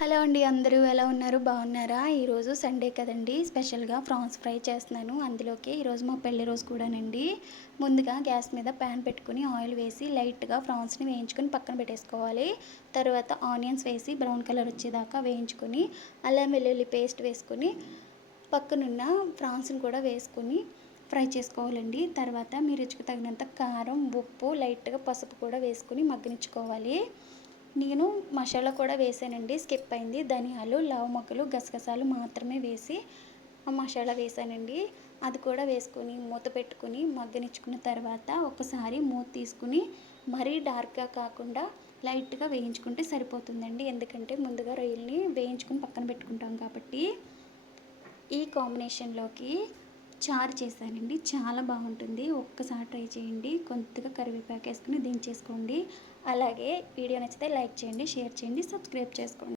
Hello అండి. అందరూ ఎలా ఉన్నారు? బాగున్నారా? ఈరోజు సండే కదండీ! స్పెషల్‌గా ప్రాన్స్ ఫ్రై చేస్తున్నాను. అందులోకి ఈరోజు మా పెళ్లి రోజు కూడానండి. ముందుగా గ్యాస్ మీద పాన్ పెట్టుకొని ఆయిల్ వేసి లైట్‌గా ప్రాన్స్‌ని వేయించుకొని పక్కన పెట్టేసుకోవాలి. తర్వాత ఆనియన్స్ వేసి బ్రౌన్ కలర్ వచ్చేదాకా వేయించుకొని, అల్లం వెల్లుల్లి పేస్ట్ వేసుకొని, పక్కనున్న ప్రాన్స్‌ని కూడా వేసుకొని ఫ్రై చేసుకోవాలండి. తర్వాత మీ రుచికి తగినంత కారం, ఉప్పు, లైట్‌గా పసుపు కూడా వేసుకొని మగ్గనిచ్చుకోవాలి. నేను మసాలా కూడా వేసానండి. స్కిప్ అయింది. ధనియాలు, మొగ్గలు, గసగసాలు మాత్రమే వేసి ఆ మసాలా వేసానండి. అది కూడా వేసుకొని మూత పెట్టుకొని మగ్గనిచ్చుకున్న తర్వాత ఒకసారి మూత తీసుకొని మరీ డార్క్‌గా కాకుండా లైట్‌గా వేయించుకుంటే సరిపోతుందండి. ఎందుకంటే ముందుగా రొయ్యల్ని వేయించుకొని పక్కన పెట్టుకుంటాం కాబట్టి. ఈ కాంబినేషన్‌లోకి చారు చేశానండి. చాలా బాగుంటుంది. ఒక్కసారి ట్రై చేయండి. కొద్దిగా కరివేపాకు వేసుకొని దించేసుకోండి. అలాగే వీడియో నచ్చితే లైక్ చేయండి, షేర్ చేయండి, సబ్స్క్రైబ్ చేసుకోండి.